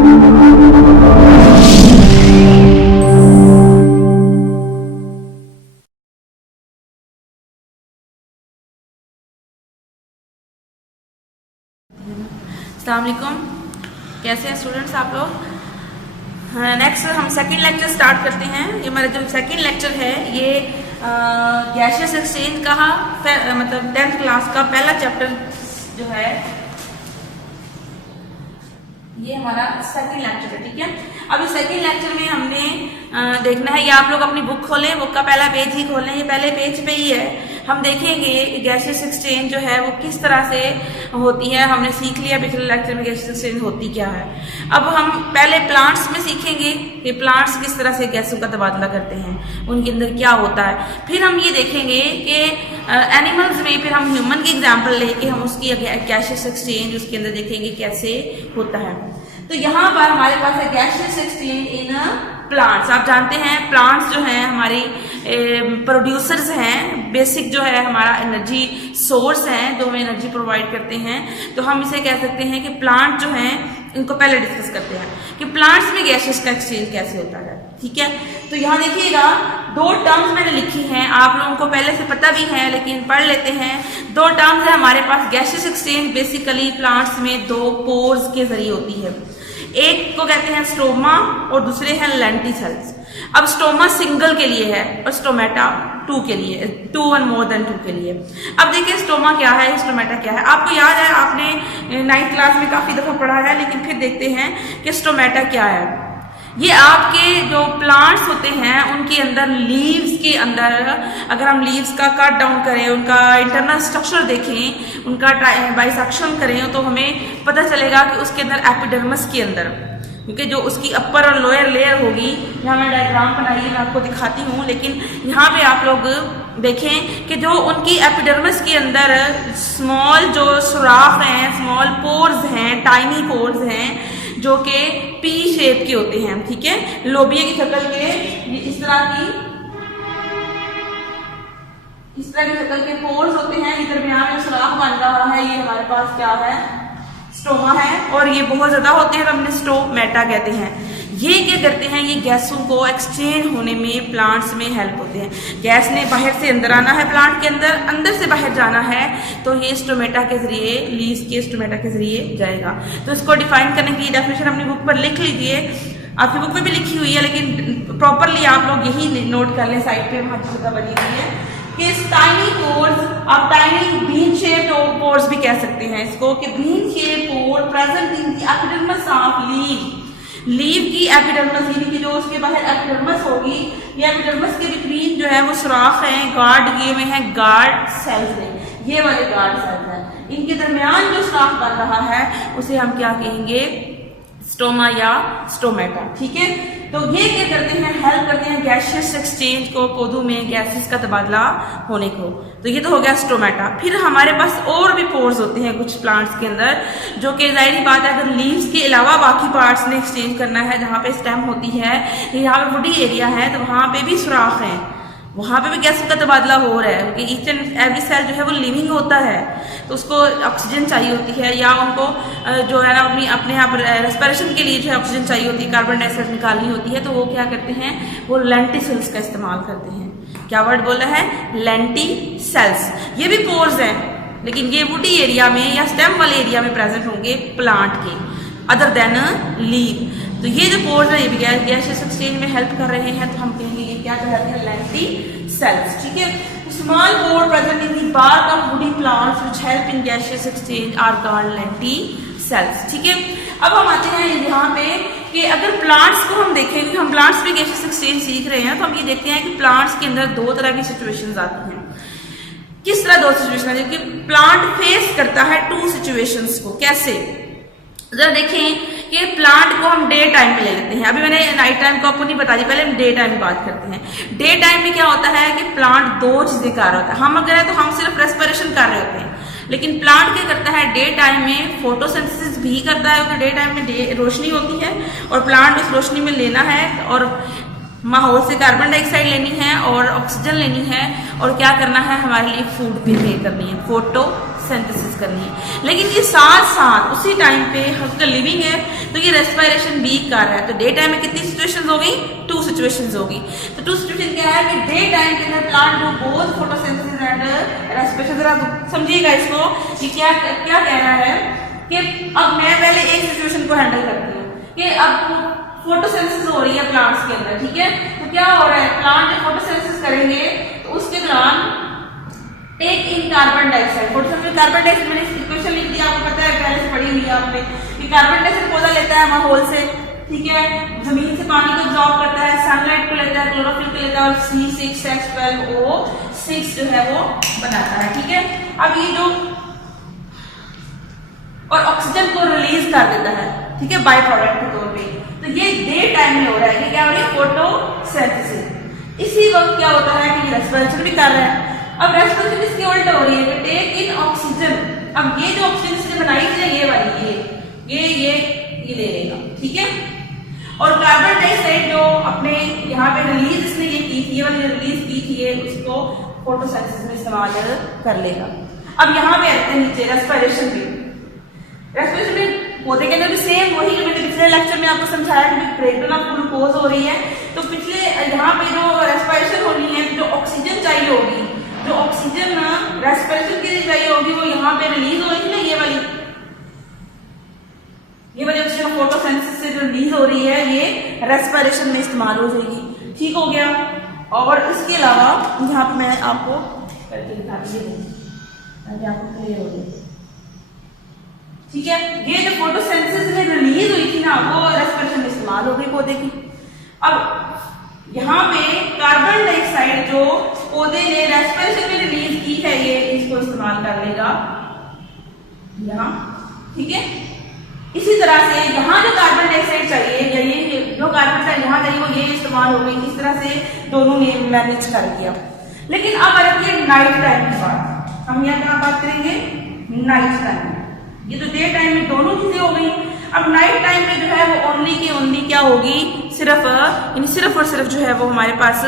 अस्सलाम वालेकुम, कैसे हैं स्टूडेंट्स आप लोग। नेक्स्ट हम सेकंड लेक्चर स्टार्ट करते हैं। ये हमारा जो सेकंड लेक्चर है ये गैसियस एक्सचेंज का मतलब 10th क्लास का पहला चैप्टर जो है ये हमारा सेकंड लेक्चर है। ठीक है, अब इस सेकंड लेक्चर में हमने देखना है, ये आप लोग अपनी बुक खोलें, बुक का पहला पेज ही खोलें, ये पहले पेज पे ही है। हम देखेंगे कि गैसियस एक्सचेंज जो है वो किस तरह से होती है। हमने सीख लिया पिछले लेक्चर में गैसियस एक्सचेंज होती क्या है। अब हम पहले प्लांट्स में सीखेंगे कि प्लांट्स किस तरह से गैसों का तबादला करते हैं, उनके अंदर क्या होता है। फिर हम ये देखेंगे कि एनिमल्स में, फिर हम ह्यूमन की एग्जाम्पल लेके हम उसकी गैसियस एक्सचेंज उसके अंदर देखेंगे कैसे होता है। तो यहाँ पर हमारे पास है गैसियस एक्सचेंज इन प्लांट्स। आप जानते हैं प्लांट्स जो हैं हमारी प्रोड्यूसर्स हैं, बेसिक जो है हमारा एनर्जी सोर्स हैं जो हमें एनर्जी प्रोवाइड करते हैं। तो हम इसे कह सकते हैं कि प्लांट जो हैं, इनको पहले डिस्कस करते हैं कि प्लांट्स में गैसेस का एक्सचेंज कैसे होता है। ठीक है, तो यहाँ देखिएगा दो टर्म्स मैंने लिखी हैं, आप लोगों को पहले से पता भी है लेकिन पढ़ लेते हैं। दो टर्म्स है हमारे पास। गैसेस एक्सचेंज बेसिकली प्लांट्स में दो पोर्स के जरिए होती है। एक को कहते हैं स्टोमा और दूसरे हैं लेंटिसेल्स। अब स्टोमा सिंगल के लिए है और स्टोमेटा टू के लिए, 2 और मोर देन 2 के लिए। अब देखिए स्टोमा क्या है, स्टोमेटा क्या है। आपको याद है, आपने 9th क्लास में काफी दफा पढ़ा है, लेकिन फिर देखते हैं कि स्टोमेटा क्या है। ये आपके जो प्लांट्स होते हैं उनके अंदर लीव्स के अंदर, अगर हम लीव्स का कट डाउन करें, उनका इंटरनल स्ट्रक्चर देखें, उनका बाइसेक्शन करें, तो हमें पता चलेगा कि उसके अंदर एपिडर्मिस के अंदर, क्योंकि जो उसकी अपर और लोअर लेयर होगी, यहाँ मैं डायग्राम बनाई मैं आपको दिखाती हूँ, लेकिन यहाँ पे आप लोग देखें कि जो उनकी एपिडर्मिस के अंदर स्मॉल जो सुराख हैं, स्मॉल पोर्स हैं, टाइनी पोर्स हैं जो कि पी शेप के होते हैं। ठीक है, लोबिया की शक्ल के, इस तरह की शक्ल के पोर्स होते हैं। इधर दरमियान में सुराख बन रहा है, ये हमारे पास क्या है, स्टोमा है, और ये बहुत ज्यादा होते हैं तो हमने स्टोमेटा कहते हैं। ये क्या करते हैं, ये गैसों को एक्सचेंज होने में प्लांट्स में हेल्प होते हैं। गैस ने बाहर से अंदर आना है, प्लांट के अंदर, अंदर से बाहर जाना है, तो ये स्टोमेटा के जरिए, लीव्स के स्टोमेटा के जरिए जाएगा। तो इसको डिफाइन करने की डेफिनेशन अपनी बुक पर लिख लीजिए, आपकी बुक में भी लिखी हुई है, लेकिन प्रॉपरली आप लोग यही नोट कर लें, साइड पे वहां जगह बनी हुई है कि टाइनी पोर्स, आप टाइनी बीन शेप्ड पोर्स भी कह सकते हैं इसको, कि bean shaped pour present in the epidermis of leave. Leave की एपिडर्मिस, यानी कि जो उसके बाहर एपिडर्मिस होगी, ये एपिडर्मिस के बिटवीन जो है वो सुराख हैं, गार्ड किए हुए हैं, गार्ड सेल्स हैं, ये वाले गार्ड सेल्स हैं। इनके दरमियान जो सुराख बन रहा है उसे हम क्या कहेंगे, स्टोमा या स्टोमेटा। ठीक है, तो ये क्या करते हैं, हेल्प करते हैं गैसियस एक्सचेंज को, पौधों में गैसेस का तबादला होने को। तो ये तो हो गया स्टोमेटा। फिर हमारे पास और भी पोर्स होते हैं कुछ प्लांट्स के अंदर, जो कि जाहिर बात है अगर लीव्स के अलावा बाकी पार्ट्स में एक्सचेंज करना है, जहाँ पे स्टेम होती है, यहाँ पे वुडी एरिया है, तो वहाँ पे भी सुराख है, वहां पे भी गैसों का तबादला हो रहा है, क्योंकि ईच एंड एवरी सेल जो है वो लिविंग होता है, तो उसको ऑक्सीजन चाहिए होती है, या उनको जो है ना अपने आप रेस्पिरेशन के लिए जो है ऑक्सीजन चाहिए होती है, कार्बन डाइऑक्साइड निकालनी होती है। तो वो क्या करते हैं, वो लेंटिसेल्स का इस्तेमाल करते हैं। क्या वर्ड बोला है, लेंटिसेल्स। ये भी पोर्स हैं, लेकिन ये वुडी एरिया में या स्टेम वाले एरिया में प्रेजेंट होंगे प्लांट के, अदर देन लीव। तो ये जो पोर्स है ये भी गैसियस एक्सचेंज में हेल्प कर रहे हैं, तो हम कहेंगे ये क्या कहते हैं, लेंटिसेल्स। ठीक है, small pore present in the bark of woody plants which help in gaseous exchange are called lenticels. ठीक है, अब हम आते हैं यहाँ पे कि अगर प्लांट्स को हम देखें, कि हम प्लांट्स में गैसियस एक्सचेंज सीख रहे हैं, तो हम ये देखते हैं कि प्लांट्स के अंदर दो तरह की सिचुएशंस आती हैं। किस तरह दो सिचुएशन, जबकि प्लांट फेस करता है 2 सिचुएशंस को। कैसे, जरा देखें कि प्लांट को हम डे टाइम में ले लेते हैं। अभी मैंने नाइट टाइम को आपको नहीं बता दी, पहले हम डे टाइम में बात करते हैं। डे टाइम में क्या होता है कि प्लांट 2 चीजें कर रहा होता है। हम अगर है तो हम सिर्फ रेस्पिरेशन कर रहे होते हैं, लेकिन प्लांट क्या करता है, डे टाइम में फोटोसिंथेसिस भी करता है, क्योंकि डे टाइम में रोशनी होती है और प्लांट उस रोशनी में लेना है और माहौल से कार्बन डाइऑक्साइड लेनी है और ऑक्सीजन लेनी है, और क्या करना है, हमारे लिए फूड प्रिपेयर करनी है, फोटोसिंथेसिस करनी है। लेकिन ये साथ साथ उसी टाइम पे अगर लिविंग है तो ये रेस्पिरेशन वीक कर रहा है, तो डे टाइम में कितनी सिचुएशंस होगी? 2 सिचुएशंस होगी। तो 2 सिचुएशन क्या है कि डे टाइम के अंदर plant do both photosynthesis and respiration. जरा समझिएगा इसको कि क्या क्या कह रहा है कि अब मैं पहले एक सिचुएशन को हैंडल करती हूँ कि अब फोटोसिंथेसिस हो रही है प्लांट्स के अंदर, ठीक है। तो क्या हो रहा है, प्लांट जब फोटोसिंथेसिस करेंगे तो उसके दौरान take in carbon dioxide. Photosynthesis carbon dioxide मैंने इक्वेशन लिख दिया, आपको पता है पहले से पढ़ी हुई है आपने कि कार्बन डाइऑक्साइड पौधा लेता है माहौल से, ठीक है, जमीन से पानी को एब्जॉर्ब करता है, सनलाइट को लेता है, क्लोरोफिल को लेता है और C6H12O6 जो है वो बनाता है, ठीक है। अब ये जो और ऑक्सीजन को रिलीज कर देता है, ठीक है, बाय प्रोडक्ट के तौर पे। तो ये डे टाइम में हो रहा है, ये क्या हो रही है? फोटोसिंथेसिस। इसी वक्त क्या होता है कि रेस्पिरेशन भी कर रहा है। अब रेस्पिरेशन इसकी उल्ट हो रही है कि टेक इन ऑक्सीजन। अब ये जो ऑक्सीजन इसने बनाई थी ना, ये वाली ये ले लेगा, ठीक है। और कार्बन डाइऑक्साइड जो अपने यहाँ पे रिलीज इसने ये की थी, ये वाली रिलीज की थी, ये उसको फोटोसिंथेसिस में इस्तेमाल कर लेगा। अब यहाँ पे आते हैं नीचे रेस्पिरेशन में। रेस्पिरेशन में पौधे के अंदर भी सेम वही जो मैंने पिछले लेक्चर में आपको समझाया कि ब्रेकडाउन ऑफ ग्लूकोज हो रही है। तो पिछले यहाँ पे जो रेस्पिरेशन होनी है, जो ऑक्सीजन चाहिए होगी, जो ऑक्सीजन रेस्पिरेशन के लिए चाहिए होगी, वो यहाँ पे रिलीज हो रही थी ना, ये वाली ऑक्सीजन फोटोसिंथेसिस से जो रिलीज हो रही है, ये रेस्पिरेशन में इस्तेमाल हो जाएगी, ठीक हो गया। और इसके अलावा यहाँ पे मैं आपको करके दिखाती हूँ ताकि आपको क्लियर हो जाए, ठीक है। ये जो फोटोसिंथेसिस में रिलीज हुई थी ना, वो रेस्पिरेशन में इस्तेमाल हो गई पौधे की। अब यहाँ पे कार्बन डाइऑक्साइड जो पौधे ने रेस्पिरेशन में रिलीज की है, ये इसको इस्तेमाल कर लेगा यहाँ, ठीक है। इसी तरह से यहाँ जो कार्बन डाइऑक्साइड चाहिए या ये जो कार्बन डाइऑक्साइड यहाँ चाहिए वो ये इस्तेमाल हो गई। इस तरह से दोनों ने मैनेज कर दिया। लेकिन अब आती है नाइट टाइम की बात। हम यहाँ कहाँ बात करेंगे? Night time. ये तो डे टाइम में दोनों चीजें हो गई। अब नाइट टाइम में जो है वो ओनली की ओनली क्या होगी? सिर्फ और सिर्फ जो है वो हमारे पास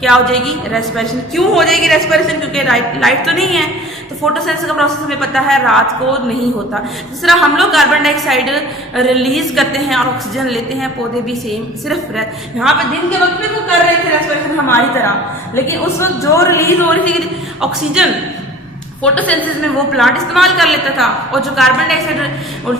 क्या हो जाएगी? रेस्पिरेशन। क्यों हो जाएगी रेस्पिरेशन? क्योंकि लाइट तो नहीं है, तो फोटोसिंथेसिस का प्रोसेस हमें पता है रात को नहीं होता। जिस तरह हम लोग कार्बन डाइऑक्साइड रिलीज करते हैं और ऑक्सीजन लेते हैं, पौधे भी सेम। सिर्फ यहाँ पे दिन के वक्त में वो कर रहे थे रेस्पिरेशन हमारी तरह, लेकिन उस वक्त जो रिलीज हो रही थी ऑक्सीजन फोटोसिंथेसिस में वो प्लांट इस्तेमाल कर लेता था, और जो कार्बन डाइऑक्साइड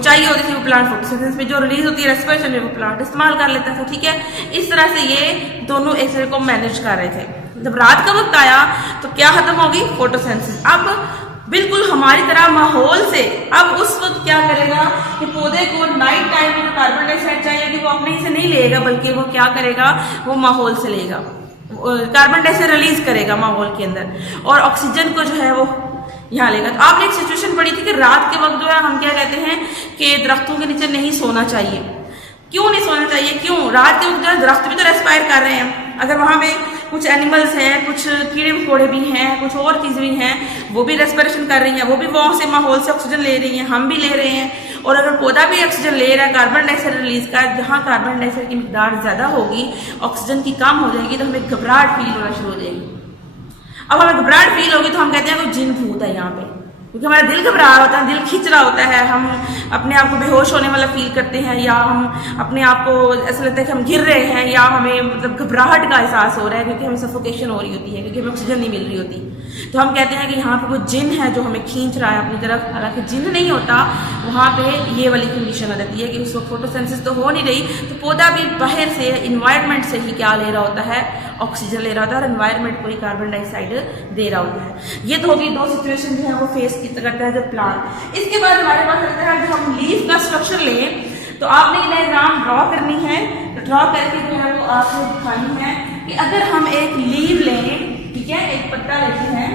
चाहिए होती थी वो प्लांट फोटोसिंथेसिस में जो रिलीज होती है रेस्पिरेशन में वो प्लांट इस्तेमाल कर लेता था, ठीक है। इस तरह से ये दोनों एक दूसरे को मैनेज कर रहे थे। जब रात का वक्त आया तो क्या खत्म होगी? फोटोसिंथेसिस। अब बिल्कुल हमारी तरह माहौल से अब उस वक्त क्या करेगा कि पौधे को नाइट टाइम में कार्बन डाइऑक्साइड चाहिए कि वो अपने ही से नहीं लेगा, बल्कि वो क्या करेगा? वो माहौल से लेगा, कार्बन डाइऑक्साइड रिलीज करेगा माहौल के अंदर, और ऑक्सीजन को जो है वो यहाँ लेगा। तो आपने एक सिचुएशन पढ़ी थी कि रात के वक्त जो है हम क्या कहते हैं कि दरख्तों के नीचे नहीं सोना चाहिए। क्यों नहीं सोना चाहिए? क्यों? रात के वक्त जो है दरख्त भी तो रेस्पायर कर रहे हैं। अगर वहां पे कुछ एनिमल्स हैं, कुछ कीड़े मकोड़े भी हैं, कुछ और चीजें भी हैं, वो भी रेस्पिरेशन कर रही हैं, वो भी वहां से माहौल से ऑक्सीजन ले रही हैं, हम भी ले रहे हैं। और अगर पौधा भी ऑक्सीजन ले रहा है, कार्बन डाइऑक्साइड रिलीज कर, जहाँ कार्बन डाइऑक्साइड की मिकदार ज्यादा होगी, ऑक्सीजन की कम हो जाएगी, तो हमें घबराहट फील होना शुरू हो जाएगी। अब हमें घबराहट फील होगी तो हम कहते हैं कोई जिन भूत है यहाँ पे, क्योंकि हमारा दिल घबरा रहा होता है, दिल खींच रहा होता है, हम अपने आप को बेहोश होने वाला फील करते हैं, या हम अपने आप को ऐसा लगता है कि हम गिर रहे हैं, या हमें मतलब घबराहट का एहसास हो रहा है क्योंकि हमें सफोकेशन हो रही होती है, क्योंकि हमें ऑक्सीजन नहीं मिल रही होती। तो हम कहते हैं कि यहाँ पे कोई जिन है जो हमें खींच रहा है अपनी तरफ। हालांकि जिन नहीं होता, वहाँ पे ये वाली कंडीशन आ जाती है कि उस वक्त फोटोसिंथेसिस तो हो नहीं रही, तो पौधा भी बाहर से इन्वायरमेंट से ही क्या ले रहा होता है? ऑक्सीजन ले रहा होता है, और एनवायरमेंट को ही कार्बन डाइऑक्साइड दे रहा होता है। ये तो होगी दो सिचुएशन जो है वो फेस करता है जब प्लांट। इसके बाद हमारे पास रहता है जब हम लीफ का स्ट्रक्चर लें तो आपने ये डायग्राम ड्रॉ करनी है। तो ड्रॉ करके जो है वो आपको दिखानी है कि अगर हम एक लीव लें, ठीक है, एक पत्ता लेते हैं,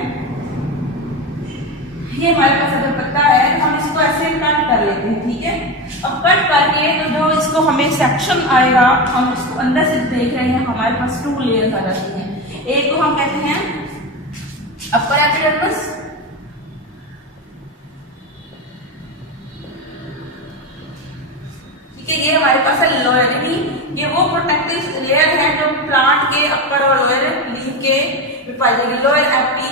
ये हमारे पास अगर पत्ता है तो हम इसको ऐसे कट कर लेते हैं, ठीक है। अब कट करके तो जो इसको हमें सेक्शन आएगा, हम इसको अंदर से देख रहे हैं, हमारे पास 2 लेयर्स आ जाती हैं। एक को हम कहते हैं अपर एपिडर्मिस, ठीक है, ये हमारे पास है लोअर, यानी ये वो प्रोटेक्टिव लेयर है जो प्लांट के अपर और लोअर लीफ के पाई जाएगी, लोअर एपी।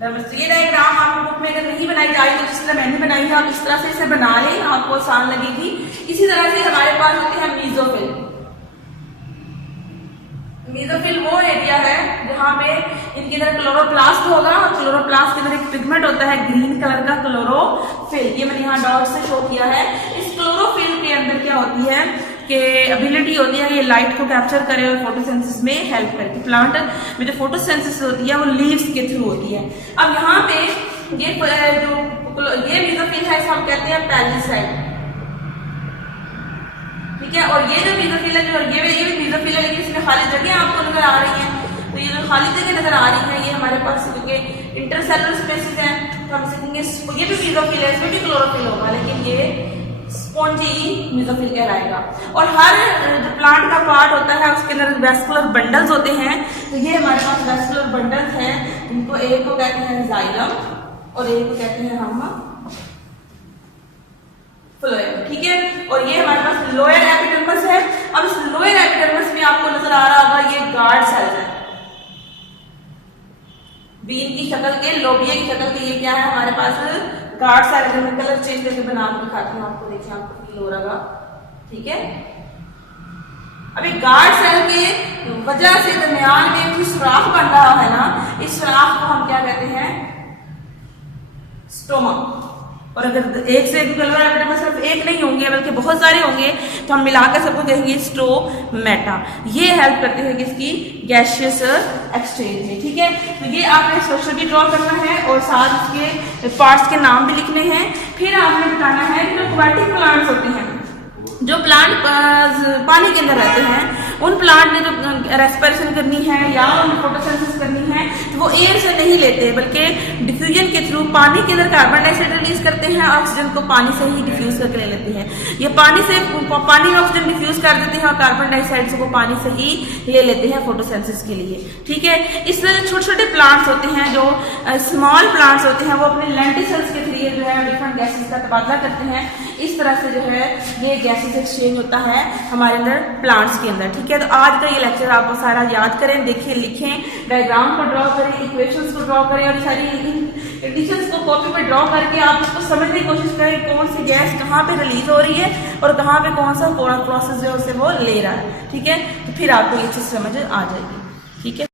ये डायग्राम आपको बुक में अगर नहीं बनाई जा रही तो जिस तरह मैंने बनाई है आप इस तरह से इसे बना लें, आपको आसान लगेगी। इसी तरह से हमारे पास होते हैं मीजोफिल। मीजोफिल वो एरिया है जहाँ पे इनके अंदर क्लोरोप्लास्ट होगा और क्लोरोप्लास्ट के अंदर एक पिगमेंट होता है ग्रीन कलर का क्लोरोफिल, ये मैंने यहाँ डॉट से शो किया है। इस क्लोरोफिल के अंदर क्या होती है कि एबिलिटी होती है ये लाइट को कैप्चर करे और फोटोसिंथेसिस में हेल्प करे। प्लांट में जो फोटोसिंथेसिस होती है वो लीव्स के थ्रू होती है। अब यहाँ पे ये मीजोफिल है इसको हम कहते हैं पैलिसाइड, ठीक है। और ये जो मीजोफिल है जो ये भी मीजोफिल है, लेकिन इसमें खाली जगह आपको नजर आ रही है। तो ये जो खाली जगह नजर आ रही है ये हमारे पास क्योंकि इंटरसेलुलर स्पेसिस है तो हम सीखेंगे ये भी मीजोफिल है, इसमें भी क्लोरोफिल होगा, लेकिन ये स्पॉन्जी मीजोफिल कहलाएगा। और हर जो प्लांट का पार्ट होता है उसके अंदर वेस्कुलर बंडल्स होते हैं। तो ये हमारे पास वेस्कुलर बंडल्स हैं, इनको एक को कहते हैं जाइलम और एक को कहते हैं हम फ्लोएम, ठीक है। और ये हमारे पास लोअर एपिडर्मिस है। अब इस लोअर एपिडर्मिस में आपको नजर आ रहा होगा ये गार्ड सेल्स है, बीन की शक्ल के, लोबिया की शक्ल के। ये क्या है हमारे पास गार्ड सेल। अगर मैं कलर चेंज करके बना के दिखाती हूँ आपको, देखिए आपको फील हो रहा, ठीक है। अभी गार्ड सेल के वजह से दरमियान में जो सुराख बन रहा है ना, इस सुराख को हम क्या कहते हैं, स्टोमा। और अगर एक से एक लोअर एपिडर्मिस सिर्फ एक नहीं होंगे बल्कि बहुत सारे होंगे तो हम मिलाकर सबको कहेंगे स्टोमेटा। ये हेल्प करते हैं किसकी, गैसियस एक्सचेंज में, ठीक है। तो ये आपने स्ट्रक्चर भी ड्रॉ करना है और साथ इसके पार्ट्स के नाम भी लिखने हैं। फिर आपने बताना है कि जो एक्वाटिक प्लांट्स होते हैं, जो प्लांट पानी के अंदर रहते हैं, उन प्लांट ने जो रेस्पिरेशन करनी है या फोटोसिंथेसिस करनी है तो वो एयर से नहीं लेते बल्कि डिफ्यूजन के थ्रू पानी के अंदर कार्बन डाइऑक्साइड रिलीज करते हैं, ऑक्सीजन को पानी से ही डिफ्यूज करके ले लेते हैं। ये पानी में ऑक्सीजन डिफ्यूज कर देते हैं और कार्बन डाइऑक्साइड से वो पानी से ही ले लेते हैं फोटोसिंथेसिस के लिए, ठीक है। इस तरह छोटे छोटे प्लांट्स होते हैं जो स्मॉल प्लांट्स होते हैं, वो अपने लेंटिसल्स के थ्रू जो है डिफरेंट गैसेस का तबादला करते हैं। इस तरह से जो है ये गैसेस एक्सचेंज होता है हमारे अंदर प्लांट्स के अंदर, ठीक है। तो आज का ये लेक्चर आप सारा याद करें, देखें, लिखें, डायग्राम को ड्रॉ करें, इक्वेशंस को ड्रॉ करें और सारी कंडीशंस को कॉपी पे ड्रॉ करके आप उसको समझने की कोशिश करें कौन सी गैस कहाँ पे रिलीज हो रही है और कहाँ पे कौन सा प्रोसेस जो है उसे वो ले रहा है, ठीक है। तो फिर आपको ये चीज समझ आ जाएगी, ठीक है।